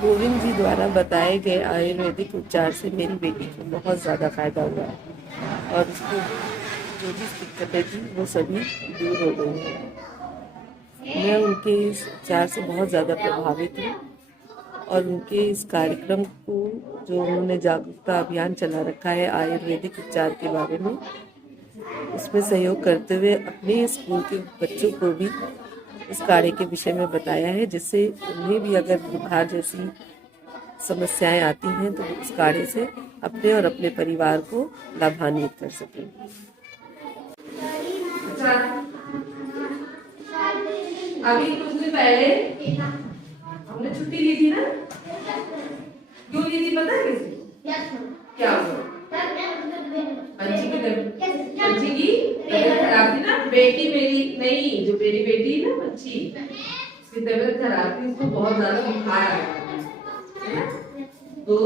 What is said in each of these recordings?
गोविंद जी द्वारा बताए गए आयुर्वेदिक उपचार से मेरी बेटी को बहुत ज़्यादा फायदा हुआ है और उसको जो भी दिक्कतें थी वो सभी दूर हो गई हैं। मैं उनके इस उपचार से बहुत ज़्यादा प्रभावित हूँ और उनके इस कार्यक्रम को जो उन्होंने जागरूकता अभियान चला रखा है आयुर्वेदिक उपचार के बारे में, उसमें सहयोग करते हुए अपने स्कूल के बच्चों को भी इस कार्य के विषय में बताया है, जिससे उन्हें भी अगर बुखार जैसी समस्याएं आती हैं तो उस कार्य से अपने और अपने परिवार को लाभान्वित कर सकें। अभी कुछ दिन पहले हमने छुट्टी ली थी ना, क्यों ली थी पता है किसी? क्या हुआ? पंची की तबीयत खराब थी ना, बेटी मेरी नहीं, जो मेरी बेटी है ना पंची, उसकी तबीयत खराब थी, उसको बहुत ज्यादा बुखार आ रहा था, तो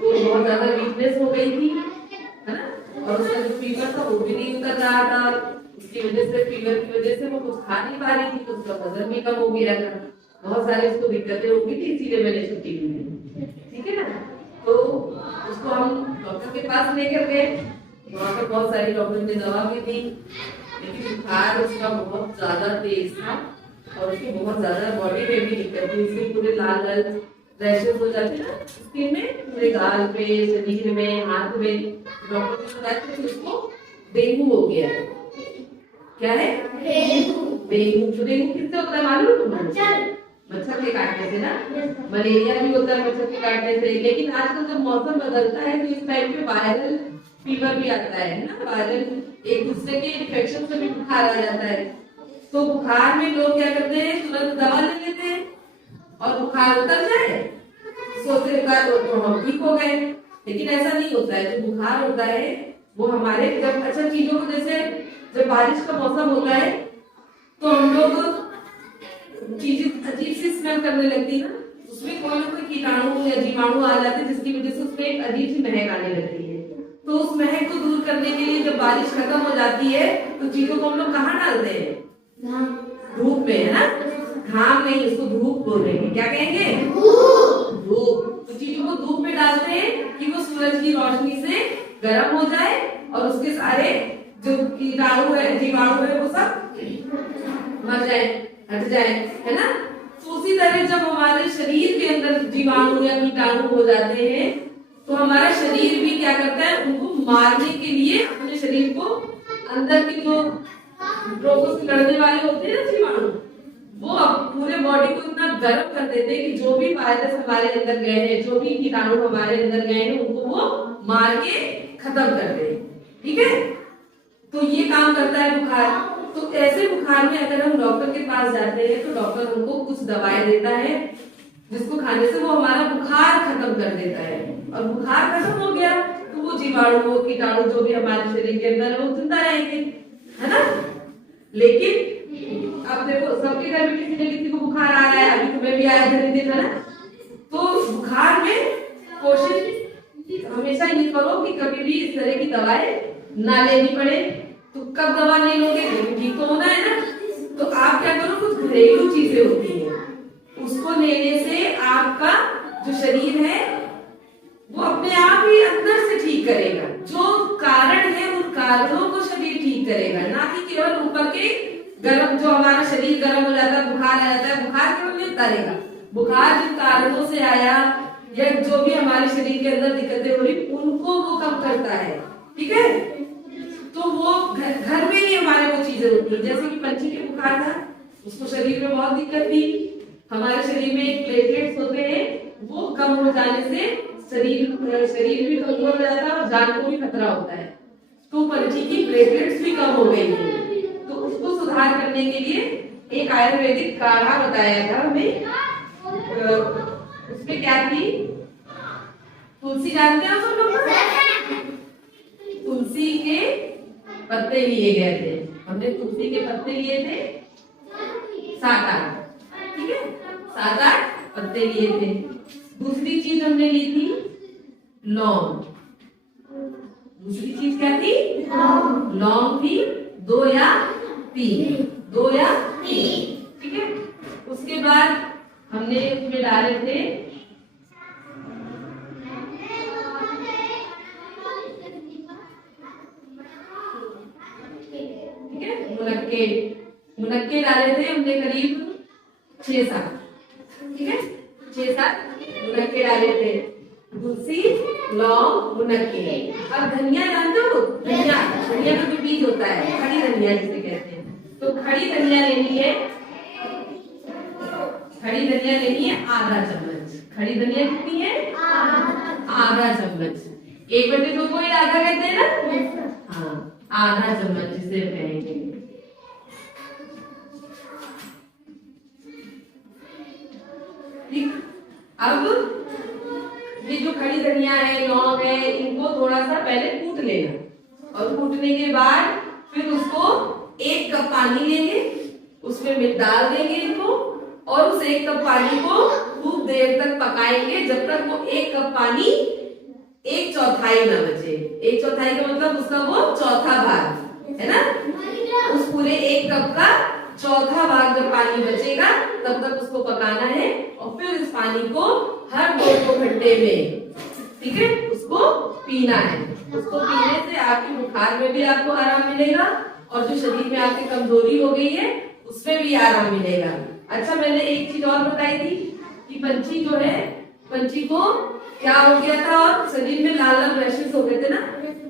बहुत ज्यादा वीकनेस हो गई थी, है ना, और उसका जो फीवर था वो भी नहीं उतर रहा था, उसकी वजह से फीवर की वजह से वो कुछ खा नहीं पा रही थी, तो उसका वजन भी कम हो गया था, बहुत सारी उसको दिक्कतें हो गई थी, इसीलिए मैंने छुट्टी ली थी, ठीक है ना। तो उसको हम डॉक्टर के पास लेकर गए, वहाँ पर बहुत सारी डॉक्टर ने दवा भी दी, लेकिन बुखार उसका बहुत ज्यादा तेज था और उसकी बहुत ज्यादा बॉडी में भी दिक्कत थी, उसके पूरे लाल लाल रैशेस हो जाते ना स्किन में, पूरे गाल पे, शरीर में, हाथ में। डॉक्टर ने बताया कि उसको डेंगू हो गया है। क्या है? डेंगू। तो डेंगू किससे होता है मालूम तुम्हें? मच्छर के काटने से ना। मलेरिया भी होता है मच्छर के काटने से, लेकिन आजकल जब मौसम बदलता है तो इस टाइम पे वायरल फीवर भी आता है ना, वायरल एक दूसरे के इन्फेक्शन से भी बुखार आ जाता है। तो बुखार में लोग क्या करते हैं, तुरंत दवा ले लेते हैं और बुखार उतर जाए, सोचते तो हम ठीक हो गए, लेकिन ऐसा नहीं होता है। जो बुखार होता है वो हमारे जब अच्छा चीजों को, जैसे जब बारिश का मौसम होता है तो हम लोग चीजें अजीब सी स्मेल करने लगती है ना, उसमें कोई ना कोई कीटाणु या जीवाणु आ जाते हैं, जिसकी वजह से उसमें एक अजीब सी महक आने लगती है। तो उस महक को दूर करने के लिए जब बारिश खत्म हो जाती है तो चीजों को हम लोग कहाँ डालते हैं? धूप में, है ना। घाम नहीं, उसको धूप बोल रहे हैं। क्या कहेंगे? धूप। तो चीजों को धूप में डालते हैं कि वो सूरज की रोशनी से गर्म हो जाए और उसके सारे जो कीटाणु है, जीवाणु है, वो सब मर जाए, हट जाए, है ना। तो उसी तरह जब हमारे शरीर के अंदर जीवाणु या कीटाणु हो जाते हैं तो हमारा शरीर भी क्या करता है, उनको मारने के लिए अपने शरीर को, अंदर की जो रोगों से लड़ने वाले होते हैं ना जीवाणु, वो पूरे बॉडी को इतना गर्म कर देते हैं कि जो भी वायरस हमारे अंदर गए हैं, जो भी कीटाणु हमारे अंदर गए हैं, उनको वो मार के खत्म कर दे। ठीक है, तो ये काम करता है बुखार। तो ऐसे बुखार में अगर हम डॉक्टर के पास जाते हैं तो डॉक्टर हमको कुछ दवाएं देता है, जिसको खाने से वो हमारा बुखार खत्म कर देता है, और बुखार खत्म हो गया तो वो जीवाणु कीटाणु जो भी हमारे शरीर के अंदर है वो जिंदा रहेंगे, है ना। लेकिन अब देखो, सबके घर में किसी न किसी को बुखार आ रहा है, अभी तुम्हें भी आया धीरे धीरे, है ना। तो बुखार में कोशिश हमेशा ये करो कि कभी भी इस तरह की दवाएं ना लेनी पड़े। तो कब दवा नहीं लोगे, लेकिन ठीक तो होना है ना। तो आप क्या करो, कुछ घरेलू चीजें होती है, उसको लेने से आपका जो शरीर है वो अपने आप ही अंदर से ठीक करेगा। जो कारण है उन कारणों को शरीर ठीक करेगा, ना कि केवल ऊपर के गर्म, जो हमारा शरीर गर्म हो जाता है, बुखार आ जाता है, बुखार केवल नहीं उतारेगा। बुखार जिन कारणों से आया या जो भी हमारे शरीर के अंदर दिक्कतें हो रही, उनको वो कम करता है। ठीक है, तो वो घर में ही हमारे वो चीजें होती है। जैसे कि पंछी के बुखार था, उसको शरीर में बहुत दिक्कत थी, हमारे शरीर में एक प्लेटलेट्स होते हैं, वो कम हो जाने से शरीर भी कमजोर हो जाता है और जान को भी खतरा होता है। तो पंछी की प्लेटलेट्स भी कम हो गई थी, तो उसको सुधार करने के लिए एक आयुर्वेदिक काढ़ा बताया था हमें। उसमें क्या थी, तुलसी जानते हैं सब लोग? तुलसी के पत्ते लिए गए थे, हमने तुलसी के पत्ते लिए थे 7-8, ठीक है, 7-8 पत्ते लिए थे। दूसरी चीज हमने ली थी लौंग। दूसरी चीज क्या थी? लौंग थी 2 या 3, 2 या 3, ठीक है। उसके बाद हमने उसमें डाले थे ठीक है मुनक्के, मुनक्के डाले थे हमने करीब 6-7, ठीक है 6-7 मुनक्के डाले थे, तुलसी लौंग मुनक्के। अब धनिया जानते हो, धनिया, धनिया का जो बीज होता है खड़ी धनिया जिसे कहते हैं, तो खड़ी धनिया लेनी है, खड़ी धनिया लेनी है आधा चम्मच। खड़ी धनिया कितनी है? आधा चम्मच। 1/2 को ही आधा कहते हैं ना, हाँ आधा चम्मच जिसे कहेंगे। ठीक, अब ये जो खड़ी धनिया है, लौंग है, इनको थोड़ा सा पहले कूट लेना और कूटने के बाद फिर उसको 1 कप पानी लेंगे, उसमें मिर्च डाल देंगे इनको और उस 1 कप पानी को खूब देर तक पकाएंगे जब तक वो 1 कप पानी 1/4 ना बचे। 1/4 का मतलब उसका वो चौथा भाग है ना, उस पूरे 1 कप का चौथा भाग जब पानी बचेगा तब तक उसको पकाना है और फिर इस पानी को हर 2 घंटे में, ठीक है, उसको पीना है। उसको पीने से आपके बुखार में भी आपको आराम मिलेगा और जो शरीर में आपकी कमजोरी हो गई है उसमें भी आराम मिलेगा। अच्छा, मैंने एक चीज और बताई थी कि पंछी जो है, पंछी को क्या हो गया था और शरीर में लाल लाल रैशेस हो गए थे ना,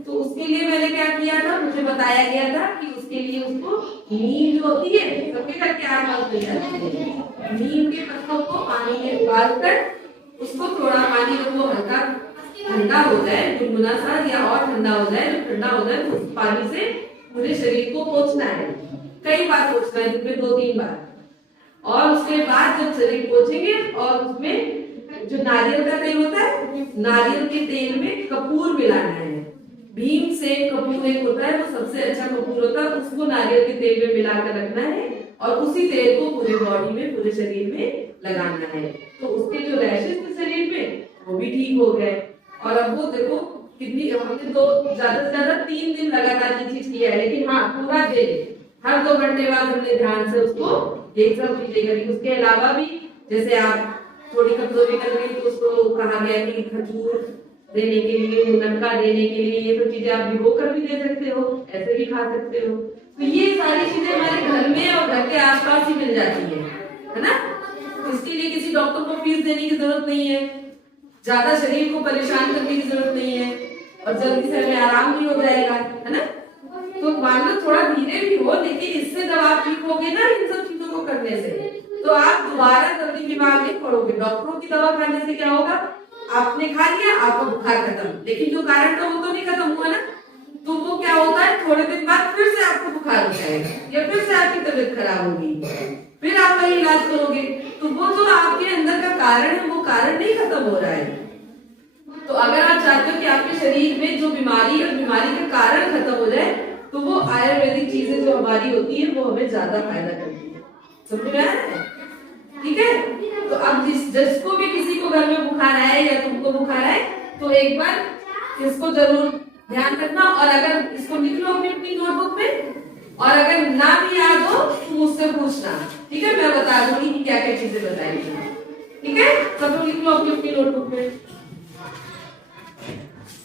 तो उसके लिए मैंने क्या किया था, मुझे बताया गया था कि उसके लिए उसको नीम जो होती है, सबके घर के आसपास मिल जाती है, नीम के पत्तों को पानी में उबाल कर उसको थोड़ा पानी जब वो हल्का ठंडा हो जाए, गुनगुना सा या और ठंडा हो जाए, जब ठंडा हो जाए तो उस पानी से पूरे शरीर को पोंछना है, कई बार पोंछना है, दिन में 2-3 बार। और उसके बाद जब शरीर पोंछेंगे और उसमें जो नारियल का तेल होता है, नारियल के तेल में कपूर मिलाना है। भीम से कपूर एक होता है, वो सबसे अच्छा कपूर होता है, उसको नारियल के तेल में मिलाकर रखना है और उसी तेल को पूरे बॉडी में, पूरे शरीर में लगाना है। तो उसके जो रैशेस थे शरीर में वो भी ठीक हो गए। और अब वो देखो कितनी, हमने तो ज्यादा से ज्यादा 3 दिन लगातार ये चीज किया है, लेकिन हाँ पूरा दिन हर 2 घंटे बाद हमने ध्यान से उसको ये सब चीजें करी। उसके अलावा भी जैसे आप थोड़ी कमजोरी कर रही तो उसको कहा गया कि खजूर देने के लिए, मुनक्का देने के लिए, ये सब चीजें आप भिगो कर भी दे सकते हो, ऐसे भी खा सकते हो। तो ये सारी चीजें हमारे घर में और घर के आसपास ही मिल जाती है ना। इसके लिए किसी डॉक्टर को फीस देने की जरूरत नहीं है, ज्यादा शरीर को परेशान करने की जरूरत नहीं है और जल्दी से हमें आराम भी हो जाएगा, है ना। तो मान लो थोड़ा धीरे भी हो, लेकिन इससे जब आप ठीक होगे ना इन सब चीजों को करने से, तो आप दोबारा जल्दी बीमार नहीं पड़ोगे। डॉक्टरों की दवा खाने से क्या होगा, आपने खा लिया, आपका बुखार खत्म, लेकिन जो कारण था वो तो नहीं खत्म हुआ ना, तो वो क्या होता है, थोड़े दिन बाद फिर से आपको बुखार हो जाएगा या फिर से आपकी तबीयत खराब होगी, फिर आप वही इलाज करोगे। तो वो जो आपके अंदर का कारण है वो कारण नहीं खत्म हो रहा है। तो अगर आप चाहते हो कि आपके शरीर में जो बीमारी और बीमारी का कारण खत्म हो जाए, तो वो आयुर्वेदिक चीजें जो हमारी होती है वो हमें ज्यादा फायदा करती है। समझ में आया है? ठीक है। तो अब जिसको भी किसी को घर में बुखार आए या तुमको बुखार आए, तो एक बार इसको जरूर ध्यान रखना और अगर इसको लिख लो अपनी नोटबुक में, और अगर ना भी याद हो तो मुझसे पूछना, ठीक है, मैं बता दूंगी कि क्या क्या चीजें बताई। ठीक है, सब लोग लिख लो अपनी नोटबुक में।